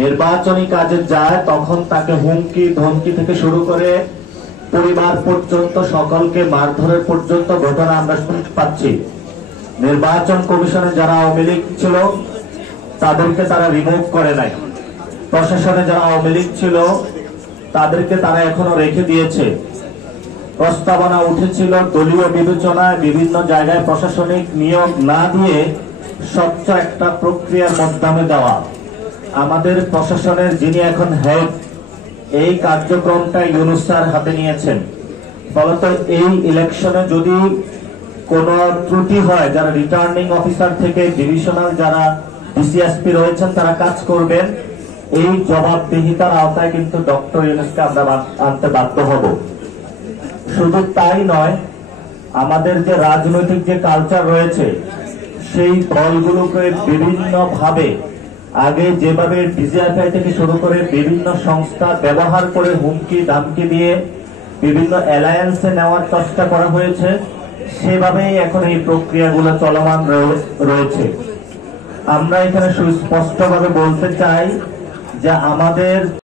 নির্বাচনী কাজে যায় তখন তাকে হুমকি ধমকি থেকে শুরু করে পরিবার পর্যন্ত সকলকে মারধরের পর্যন্ত ঘটনা আমরা শুনতে পাচ্ছি। নির্বাচন কমিশনে যারা আওয়ামী লীগ ছিল তাদেরকে তারা রিমুভ করে নাই, প্রশাসনে যারা আওয়ামী লীগ ছিল তাদেরকে তারা এখনো রেখে দিয়েছে। প্রস্তাবনা উঠেছিল দলীয় বিবেচনায় বিভিন্ন জায়গায় প্রশাসনিক নিয়োগ না দিয়ে স্বচ্ছ একটা প্রক্রিয়ার মাধ্যমে দেওয়া। আমাদের প্রশাসনের যিনি এখন হেড, এই কার্যক্রমটা ইউনূস স্যার হাতে নিয়েছেন। ফলত এই ইলেকশনে যদি কোন ত্রুটি হয়, যারা রিটার্নিং অফিসার থেকে ডিভিশনাল যারা ডিসিএসপি রয়েছেন তারা কাজ করবেন, এই জবাবদিহিতার আওতায় কিন্তু ডক্টর ইউনূসকে আমরা আনতে বাধ্য হব। শুধু তাই নয়, আমাদের যে রাজনৈতিক যে কালচার রয়েছে সেই দলগুলোকে বিভিন্ন ভাবে আগে যেভাবে ডিজিএফআই থেকে শুরু করে বিভিন্ন সংস্থা ব্যবহার করে হুমকি ধামকি দিয়ে বিভিন্ন অ্যালায়েন্সে নেওয়ার চেষ্টা করা হয়েছে, সেভাবেই এখন এই প্রক্রিয়াগুলো চলমান রয়েছে। আমরা এখানে সুস্পষ্টভাবে বলতে চাই যে আমাদের